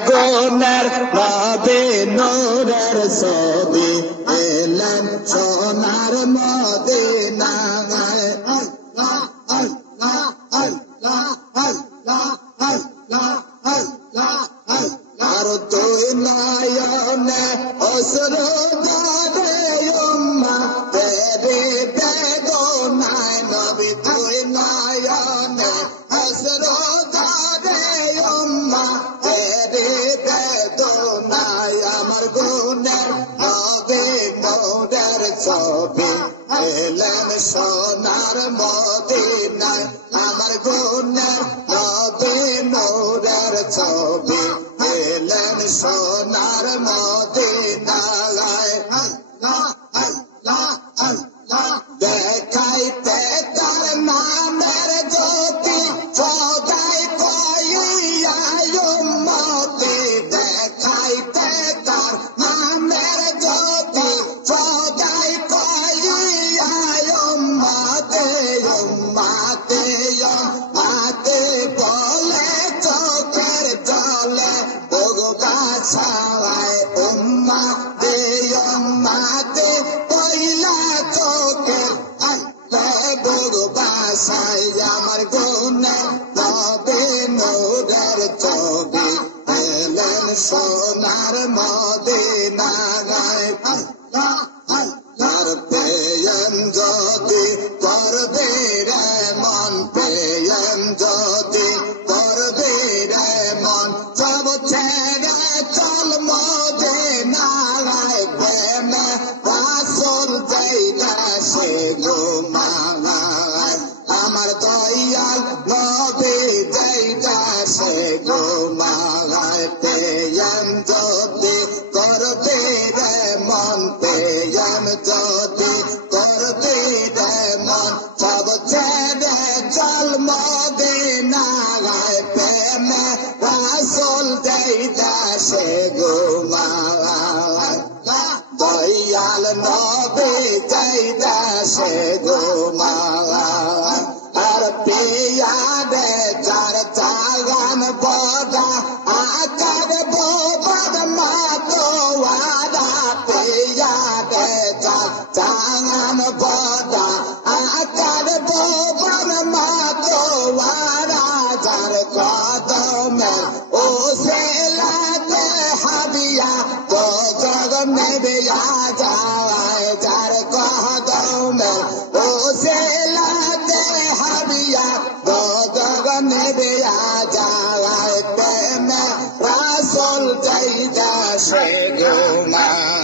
গুণের নবী নূরের ছবি এলেন সোনার মদিনায় আর তুই নয়নে অশ্রু ঝরে উম্মতেরি বেদনায় নবী তুই নয়নে অশ্রু ঝরে উম্মতেরি বেদনায় আমার গুণের নবী নূরের ছবি এলেন সোনার মদিনায় আমার গুণের নবী নূরের ছবি এলেন সোনার মদিনায় দেখাইতে তার নামের জ্যোতি সদাই কইয়া উম্মতি দেখাইতে তার নামের জ্যোতি সদাই কইয়া উম্মতি উম্মতি উম্মতি বলে চোখের জলে ভগবা ছাওয়ায় উম্মতি উম্মতি কইলা চোখের ভগবা ছাই আমার গুণে নবী নূরের ছবি এলেন সোনার মদিনায় আর পেয়েন যদি করবে রে মন পেয়েন যদি করবে রে মন সব ছেড়ে চল মদিনায় প্রেমে রাসূল যাইতাছে ঘুমায় আমার দয়াল নবী যাইতাছে ঘুমায় পেয়েন যদি করবে রে মন পেয়েন যদি করবে রে মন সব ছেড়ে চল মদিনায় প্রেমে রাসূল যাইতাছে ঘুমায় দয়াল নবী যাইতাছে ঘুমায় আর পিয়া দে চার চাগান বদা আকার বোবদ মাতোয়ারা পিয়া দে চার চাগান বদা আকার বোবদ মাতোয়ারা যার কদমে ও সেলাতে হাবিয়া তো জগ নেবে যায় যার কদমে ও সেলাতে হাবিয়া তো জগ নেবে যায় প্রেমে রাসূল যাইতাছে ঘুমায়